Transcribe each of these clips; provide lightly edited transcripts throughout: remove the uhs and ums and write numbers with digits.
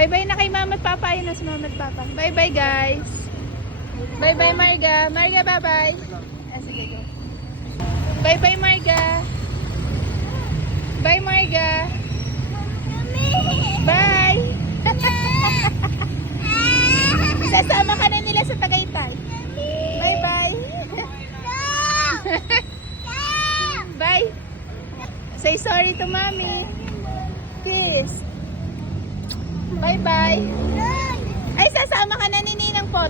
Bye-bye na kay Mama at Papa. Ayun na si Mama at Papa. Bye-bye, guys. Bye-bye, Marga. Marga, bye-bye. Ah, sige, go. Bye-bye, Marga. Bye, Marga. Bye. Sasama ka na nila sa Tagaytay. Bye-bye. Bye. Say sorry to Mommy. Kiss. Bye-bye. Ay, sasama ka na ni Ninang Pot.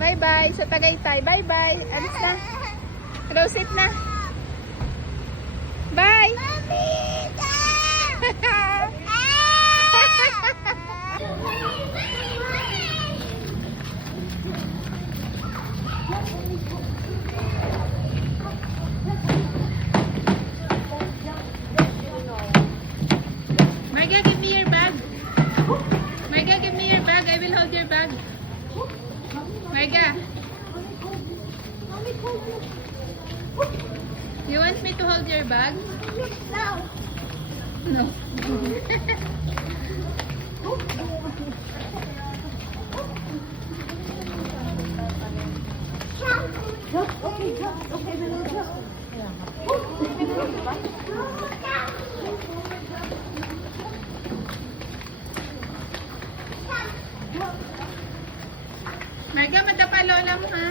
Bye-bye sa Tagaytay. Bye-bye. Alis na. Close it na. Bye. Marga, give me your bag. Marga, give me your bag. I will hold your bag. Marga. You want me to hold your bag? No. Marga, madapa lola mo ha?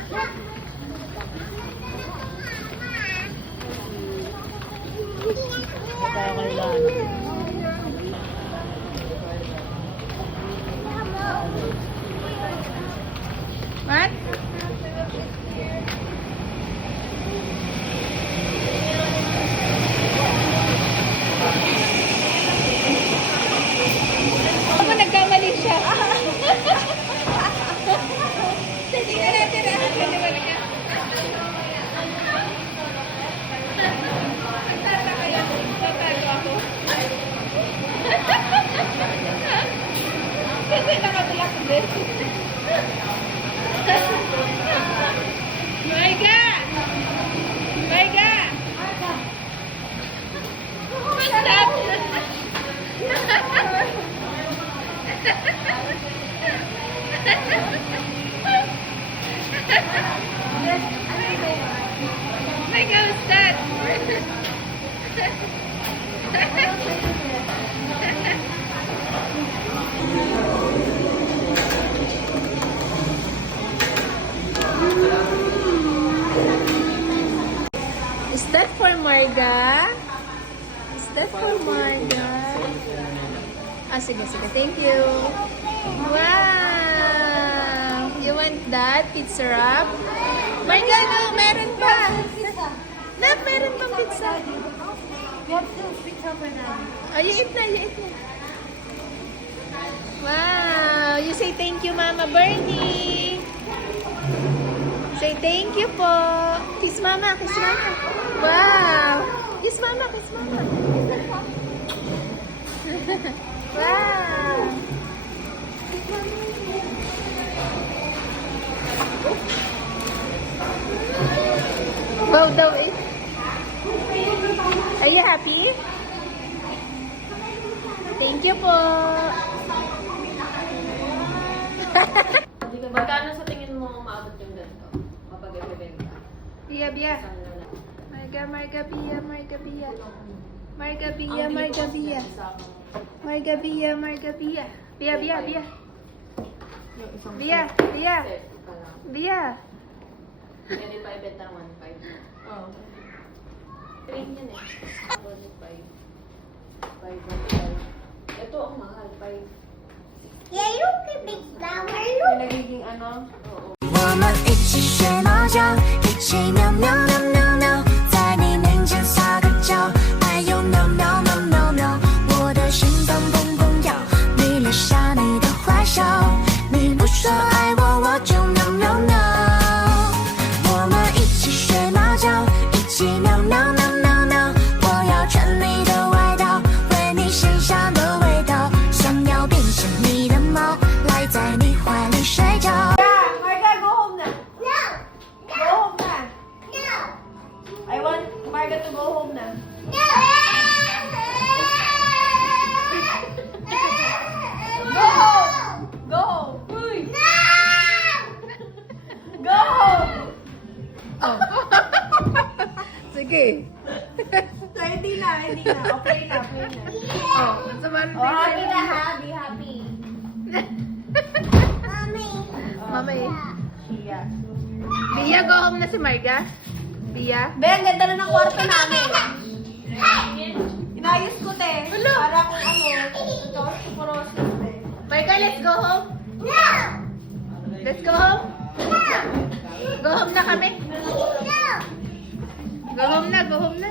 What? Ako nagkamali siya. Hindi na natin nakakaliwala ka. Nagtatago ako. Kasi nakatulak din. Marga! Marga! Stop! Marga, what's that? Is that for Marga? Is that for Marga? Ah, sige, sige. Thank you. Wow! You want that? Pizza wrap? Marga, no! Meron pa! Nak, meron pang pizza. You have to pizza for now. Oh, you eat na, you eat na. Wow! You say thank you, Mama Bernie. Say thank you po. Kiss Mama, kiss Mama. Wow! Kiss Mama, kiss Mama. Wow! Wow daw eh. Are you happy? Thank you po. Magkano sa tingin mo maabot yung ganito? Mapag-ibenta? Bia, Bia. Marga, Marga, Bia, Marga, Bia. Marga, Bia, Marga, Bia. Marga, Bia, Marga, Bia. Bia, Bia, Bia. Bia, Bia. Bia. Pwede pa ibenta ng 1.5. Oo. Train yan eh. 1.5. Ito ang mahal. 5. Yeah, you can make flower. Yung nagiging ano? Oo. 我们一起学猫叫，一起喵喵喵喵喵，在你面前撒个娇，哎呦喵喵喵喵喵，我的心脏砰砰跳，你留下你的坏笑，你不说爱我，我就喵喵喵。我们一起学猫叫，一起喵喵喵喵喵，我要穿你的外套，闻你身上的味道，想要变成你的猫，赖在你怀里睡觉。 Marga, go home na. No! Go home na. No! hindi na. Okay na, okay na. Oh, sabahan Oh, happy na ha. Be happy. Mami. Shia. Bia, go home na si Marga. Bia. Be, ang ganda na ng kwarto namin. Inayos ko, te. Hello. Para kung osteoporosis, te. Marga, let's go home. Let's go home. Go home na kami. Go home na, go home na.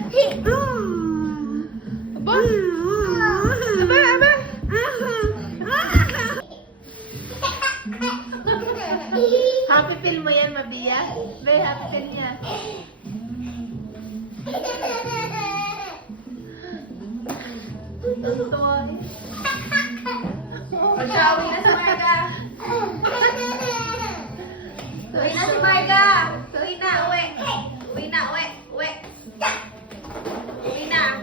Aba. Aba, aba. Happy feel mo yan, Mabia? Be, happy feel niya. Tuwa eh. Mag-showy na si Marga. Uwi na si Marga. Uwi na, uwi. Uwi na, uwi. Uwi. Uwi na.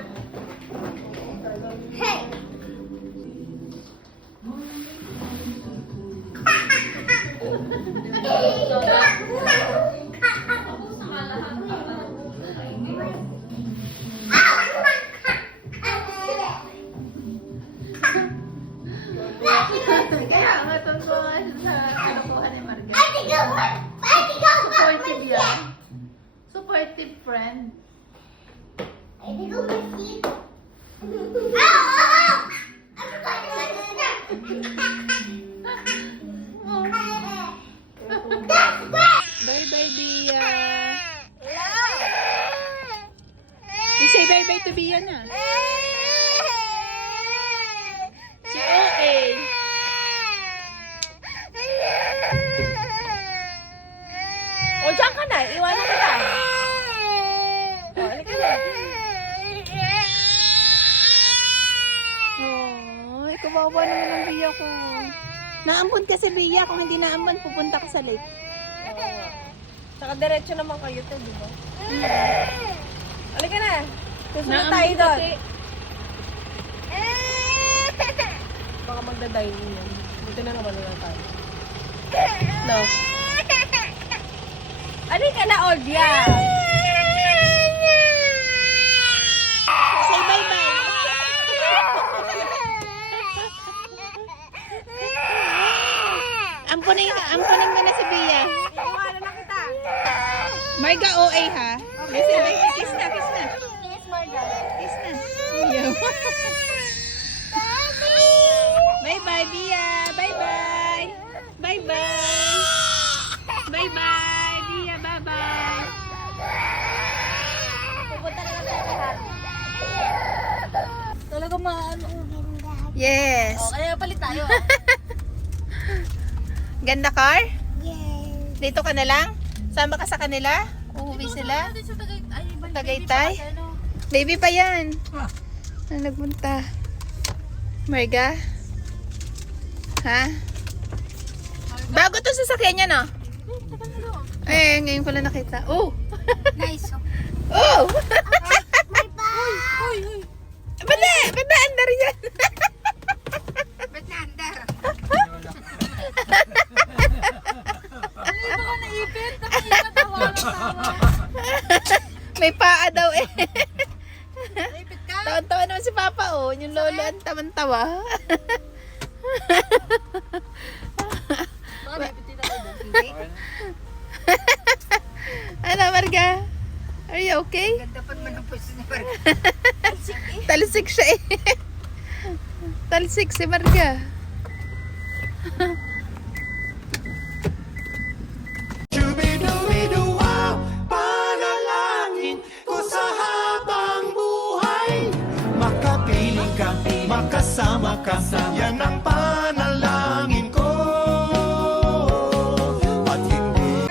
Kaya nga tungkol sa kalokohan ni Marga. Supportive yan. Supportive friend. Bye bye, Bia. You say bye bye to Bia na. Si OA. O, dyan ka na. Iwanan kita. O, halika na. Oh, kawawa naman ang Bia ko. Naambon kasi Bia. Kung hindi naambon, pupunta ka sa lake. Saka diretso naman kayo to, di ba? Halika na. Susunod tayo doon. Baka magda-dining yan. Dito na naman na tayo. No. Halika na, Olvia! Say bye bye. Ampunin mo na si Bia. Iwanan na kita. Marga OA ha. Say bye. Kiss na, kiss na. Yes, Marga. Kiss na. Ayaw. Bye bye, Bia. Bye bye. Bye bye. Bye bye, Bia. Bye bye. Pupunta na lang tayo lahat. Talaga maano. Yes. O, kaya palit tayo. Ganda car? Dito ka na lang? Sama ka sa kanila? Uuwi sila? Tagaytay? Baby pa yan. Ano nagpunta? Marga? Ha? Bago to sasakyan niya, no? Eh, ngayon ko lang nakita. Oh! Nice. Oh! May bag. Banda! Banda, andar yan! Ba't naandar? May paa daw eh. Naipit ka? Tawan-tawa naman si Papa oh. Yung lolo ang taman-tawa. Baka naipit din ako doon. Ano, Marga? Are you okay? Ganda pa naman ang pwesto ni Marga. Talsik siya eh. Talsik si Marga. Shubidubiduwaw, panalangin ko sa habang buhay. Makapiling ka, makasama ka, yan ang panalangin ko. At hindi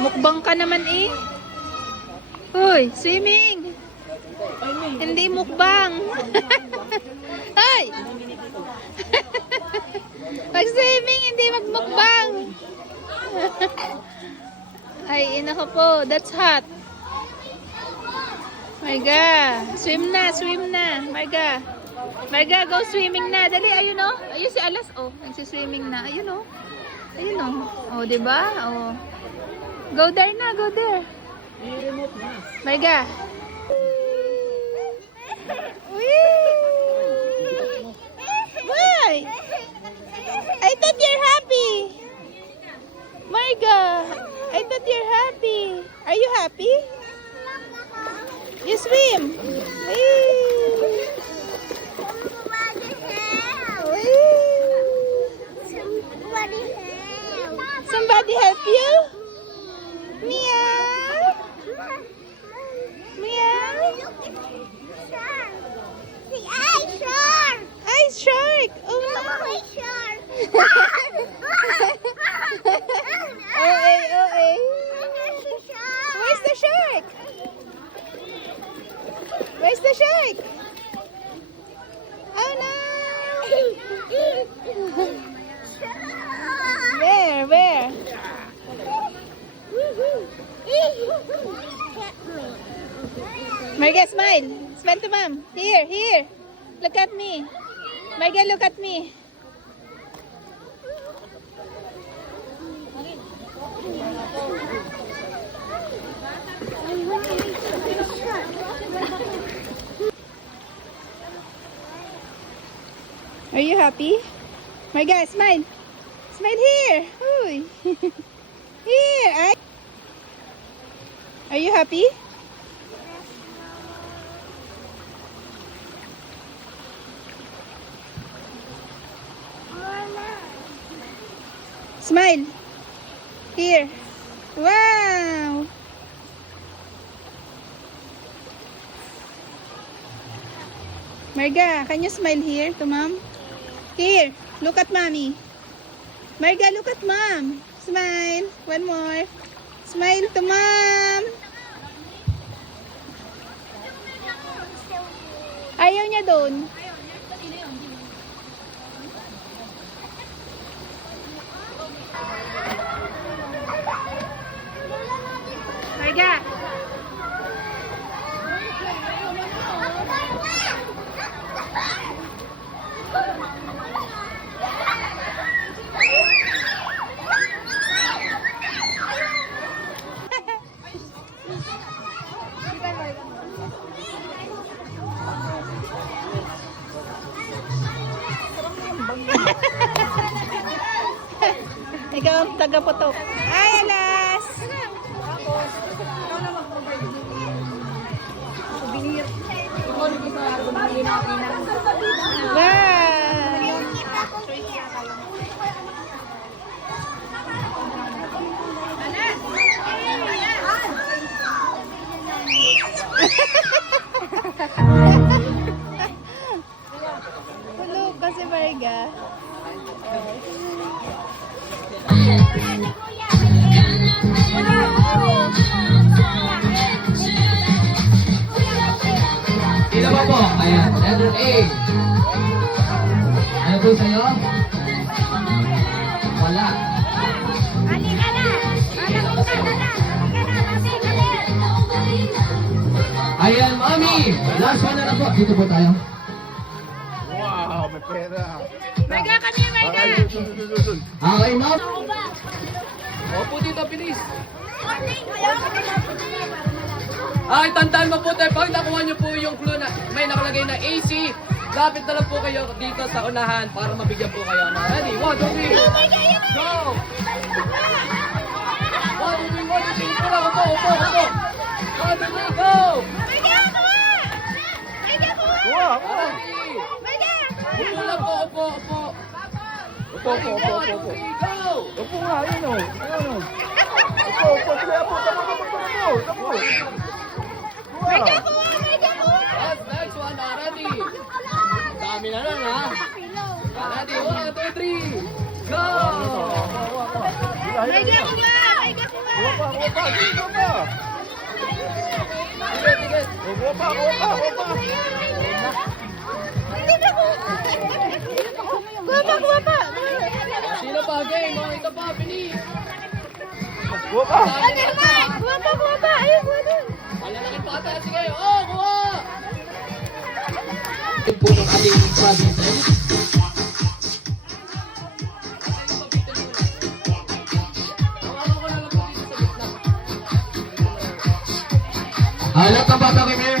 Mukbang ka naman eh. Hoy, swimming. Hindi mukbang. Hoy! Mag-swimming, hindi magmukbang. Ay, ina ko po. That's hot. Marga, swim na, swim na. Marga. Marga, go swimming na. Dali, ayun oh. Ayun si Alas oh. Nagsiswimming na. Ayun oh. Ayun oh. Oh, di ba? Oh. Go there na, go there. Marga. OA. Where's the shark? Where's the shark? Oh no! Where? Marga, smile. Smile to mom. Here. Look at me. Marga, look at me. Are you happy? Marga, smile. Smile here. Uy. Here. Are you happy? Smile. Here. Wow. Marga, can you smile here to mom? Here, look at mommy. Marga, look at mom. Smile. One more. Smile to mom. Ayaw niya doon. Marga. Ikaw ang taga-putok. Ay, alas! Tulog kasi Marga. Sino ba po? Ayan, letter A. Ano po sa'yo? Wala. Ayan, mami! Last one na lang po. Dito po tayo. Wow, may pera. Marga, kami Marga! Okay, ma'am. Opo dito, bilis. Ay, tandaan mo po tayo, pag nakuha niyo po yung clue na may nakalagay na AC, lapit na lang po kayo dito sa unahan para mabigyan po kayo. Ready? 1, 2, 3. Go! 1, 2, 3, 1, 2, 3. Upo, upo, upo, upo. 1, 2, 3, go! Wow, Ready? Upo lang po, upo, upo. Upo. 1, 2, 3, go! Upo nga, yun o. Ayan o. Upo. Sige, upo. Next one, ready? Dami na lang, ha? Ready? 1, 2, 3, go! Marga, kuha! Tigit. Kuha pa. Kuha pa! Sino pa? Game, mga ito pa, bilis. Kuha pa. Kuha pa! Ayun, kuha doon! Malalaking pata, sige. Oh, kuha! Ito po ng ating province. Hawakan ko na lang po dito sa gitna. Lahat ng bata kay Mayor.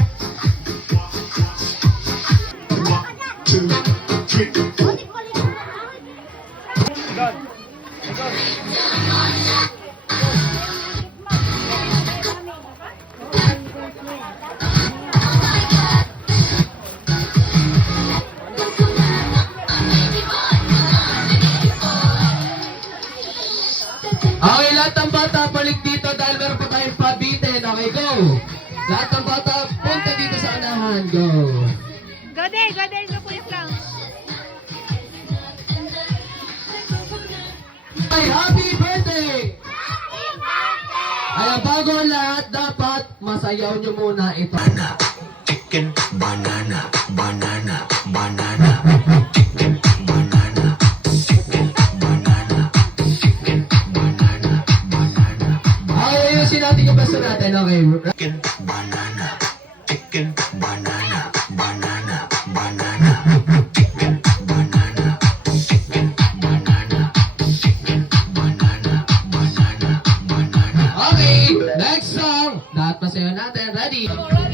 Okay, lahat ng bata balik dito dahil meron pa tayong pabitin. Okay, go! Lahat ng bata punta dito sa unahan. Go! Go there, no kuya Frank. Okay, happy birthday! Ayan, bago ang lahat, dapat masayaw nyo muna ito. Chicken banana, banana, banana. Chicken banana, chicken banana, chicken banana, banana. Okay, ayusin natin yung basta natin, okay? Chicken banana, chicken banana, banana, banana. Chicken banana, chicken banana, chicken banana, banana, banana. Okay, next song. Lahat masayaw natin, ready? Okay,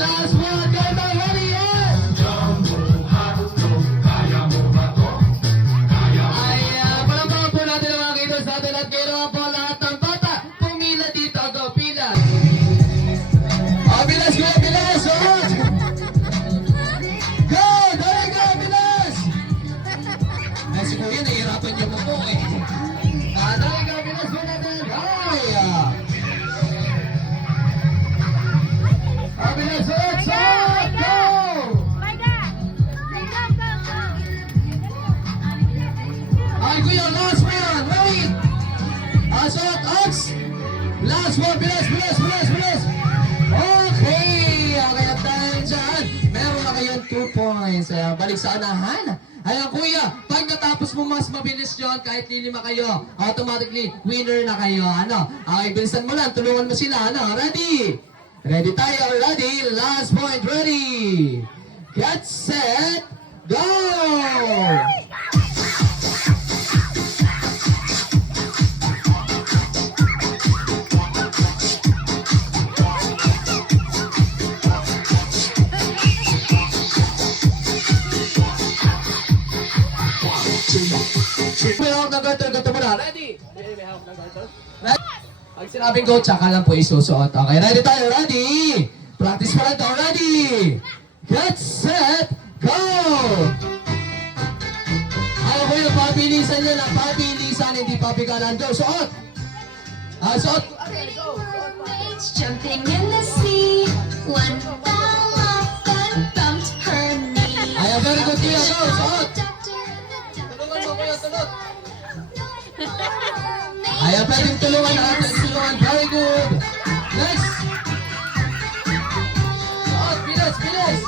last one. Go, go, ready, yes! Ay, palamahan po natin ang mga kitos natin at ginawa po lahat ng bata. Pumila dito, go, pila. Oh, bilas, go, bilas, oh! Go, dali, go, bilas! Ay, si Kuya, nahihirapan niya mo po eh. Dali, go, bilas, go natin. Ay, bilas, ulit, shot, go! Ay, Kuya, last one, wait! Shot, Ox! Last one, bilas, bilas, bilas, bilas! Okay, okay, at dahil dyan, meron na kayong 2 points. Balik sa unahan. Ayan, Kuya, pag natapos mo mas mabilis yun, kahit lilima kayo, automatically, winner na kayo. Ano? Okay, bilisan mo lang, tulungan mo sila. Ano? Ready? Ready tayo, ready? Last point, ready? Get set, go! May hawak ng garter, ganito mo na. Ready? May hawak ng garter. Ready? Pag sinabing go, tsaka lang po isusuot. Okay, ready tayo, ready? Practice pa lang tayo, ready? Get set, go! Ako ko yung pabilisan nyo lang, pabilisan, hindi pabigalan. Go, suot! Suot! Okay, go! Mermaids jumping in the sea. One fell off and bumped her knee. Ayan, very good, Kuya. Go, suot! Doctor in the doctor Tulungan mo, Kuya, tulot! mermaid Ayan, pwedeng tulungan natin, tulungan. Very good! Next! Suot, bilis, bilis!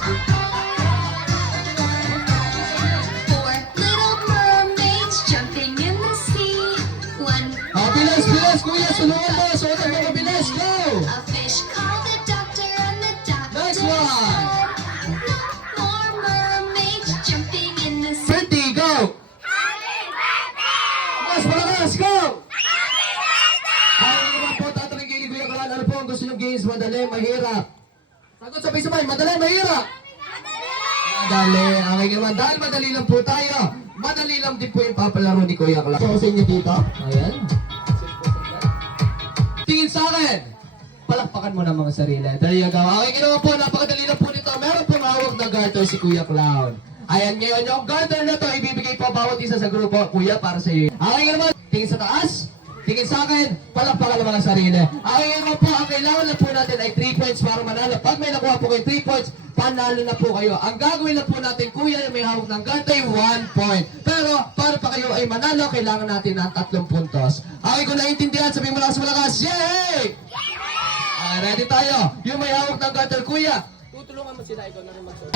Four little mermaids jumping in the sea. One Bilis, bilis, Kuya, tulungan mo! Suotan mo, bilis, go! a fish called the doctor and the doctor Next one. said, more mermaids jumping in the sea. Birthday, go! Mas malakas, go! Ano naman po, tatanong kayo ni Kuya Kalan, ano po ang gusto niyong games? Madali, mahirap. Sagot sabay-sabay, madali, mahirap. Madali. Okay naman, dahil madali lang po tayo. Madali lang din po yung papalaro ni Kuya Kalan. So, sa inyo dito. Ayan. Tingin sa akin. Palakpakan mo na mga sarili. There you go. Okay, ginawa po, napakadali na po nito. Meron pong hawak na garter si Kuya Clown. Ayan, ngayon yung garter na to, ibibigay po bawat isa sa grupo. Kuya, para sa iyo. Okay naman, tingin sa taas. Tingin sa akin, palakpakan naman ang sarili. Okay naman po, ang kailangan na po natin ay 3 points para manalo. Pag may nakuha po kayo 3 points, panalo na po kayo. Ang gagawin na po natin, Kuya, may hawak ng garter, 1 point. Pero, para pa kayo ay manalo, kailangan natin ng 3 puntos. Okay, kung naiintindihan, sabihin mo malakas, yay! Ready tayo. Yung may hawak ng garter, Kuya. Tutulungan mo sila, ikaw na rin magsuot.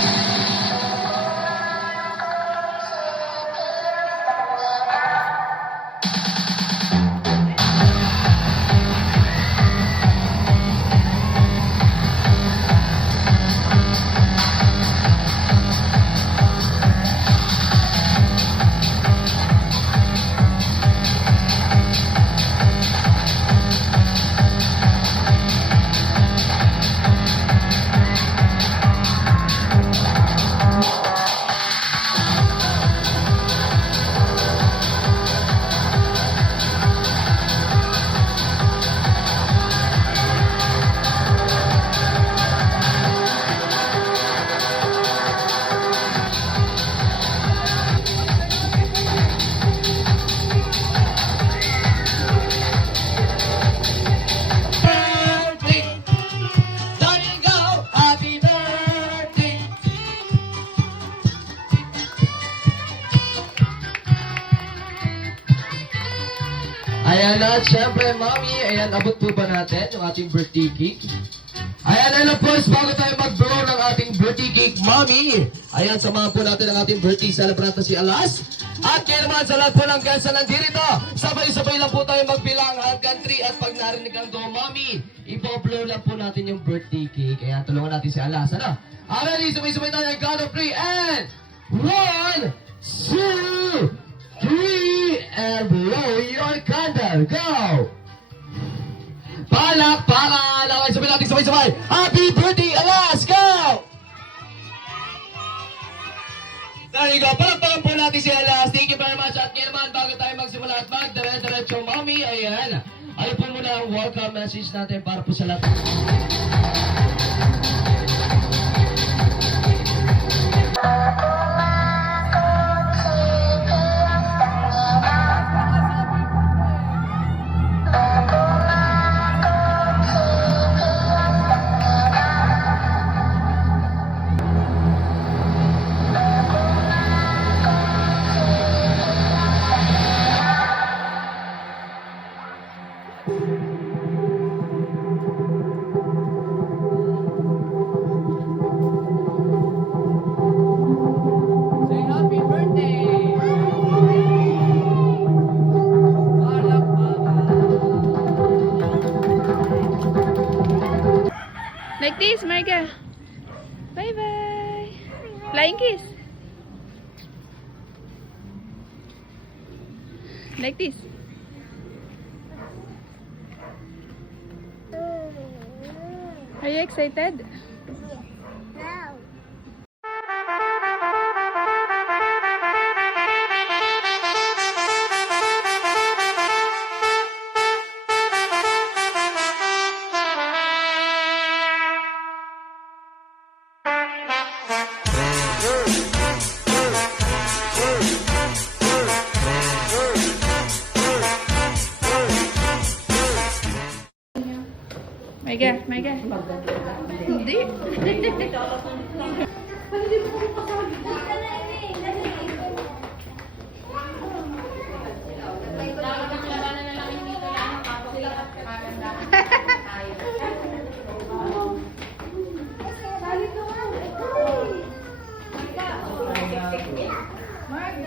Ayan at syempre, Mami, ayan, abot po ba natin yung ating birthday cake? Ayan, and of course, bago tayo mag-blow ng ating birthday cake, Mami, ayan, samahan po natin ang ating birthday celebrant na si Alas. At kaya naman sa lahat po ng guys na nandito, sabay-sabay lang po tayo magbilang hanggang 3 at pag narinig ang go, Mami, ipo-blow lang po natin yung birthday cake. Ayan, tulungan natin si Alas, ano? Alright, sabay-sabay tayo, count of 3 and 1, 2, 3, and blow your candle. Go! Palakpakan! Okay, sabihin natin sabay-sabay. Happy birthday, Alas! Go! There you go. Palakpakan po natin si Alas. Thank you very much. At ngayon naman, bago tayo magsimula at magdire-diretso, Mami, ayan. Ayun po muna ang welcome message natin para po sa lahat. Say happy birthday! Like this, Marga. Bye-bye. Flying kiss. Like this. Are you excited? Marga. Hindi.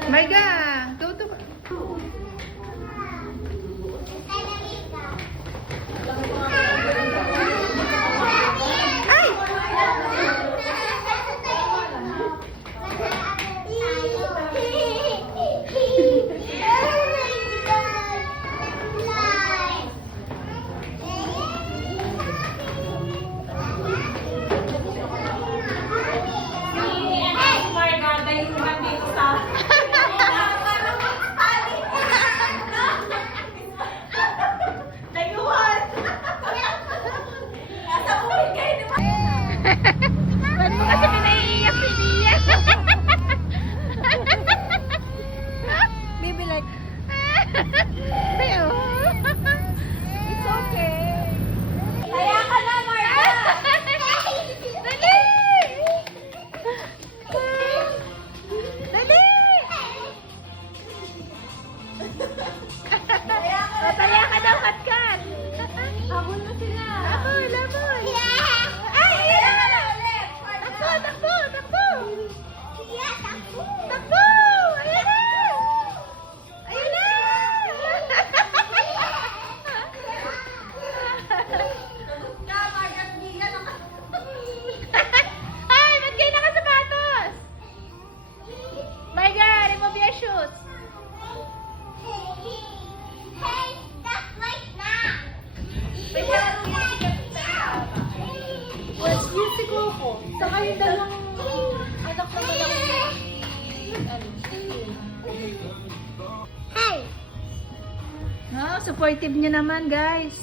Marga, go to... Ba't mo kasi pinaiiyak si Tia? Baby like... It's okay. Kaya ka na, Marga! Dali! Dali! Taya ka daw, Katkat! Habol mo sila! Habol! Ay! Ayan na! Takbo! Takbo! Ayan na! Ayan na! Ay! Ba't kayo nakasapatos? My God! Remove your shoes! What's yun siguro po? Saka yung dalawang anak na malaki. Hey! Oh, supportive niyo naman, guys.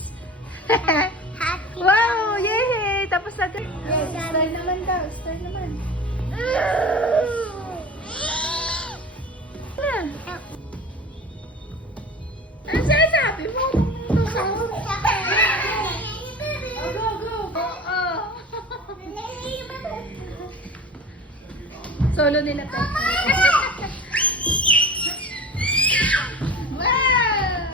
Wow! Yay! Tapos agad. Star naman daw. Star naman. Ano sinasabi mo? Solo nila to. Wow!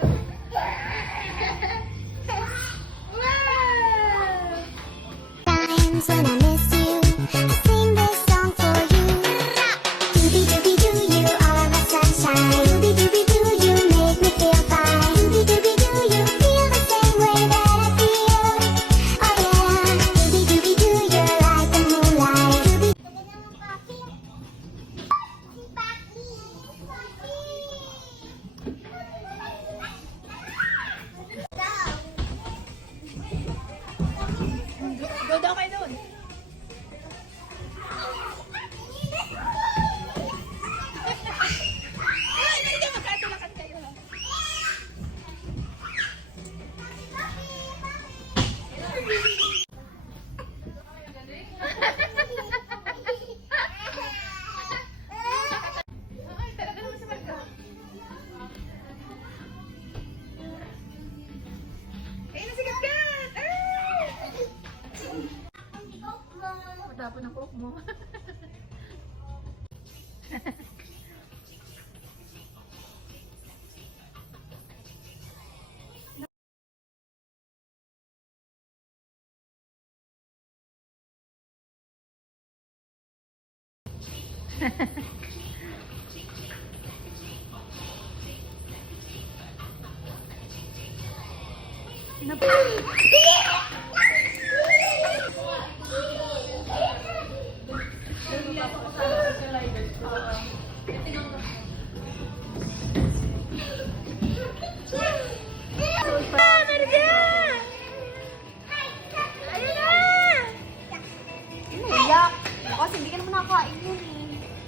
Iyak. Kasi hindi ka naman nakakain yun eh.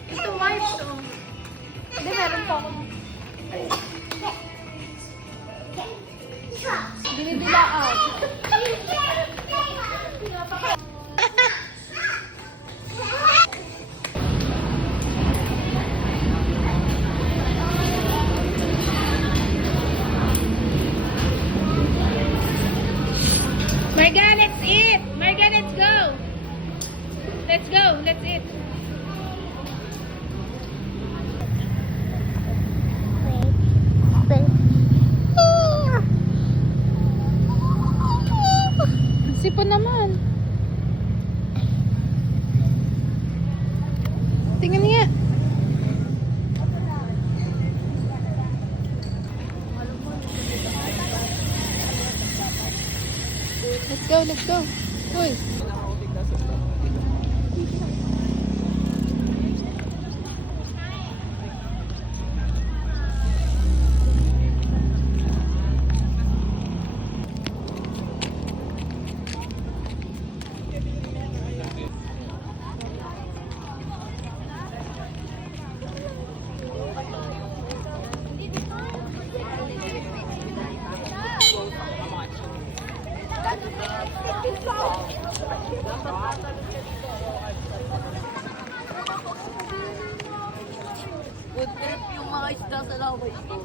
Ito, March, oh. Hindi, meron pa ako. Dinidilaan. Marga, let's eat! Marga, let's go! Let's go, let's eat. Sipon naman. Tingnan nga. Let's go, let's go. Uy. Good trip yung mga isda sa laway ko.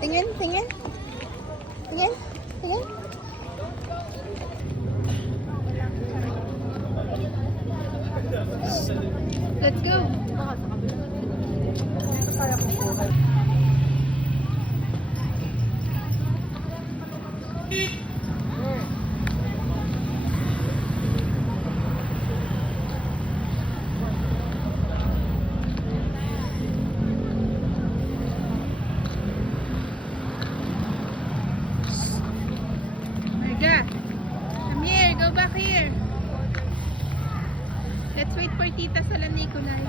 Tingin, tingin. Tingin, tingin. Let's go. Marga, come here. Go back here. Let's wait for Tita sa Nicolay.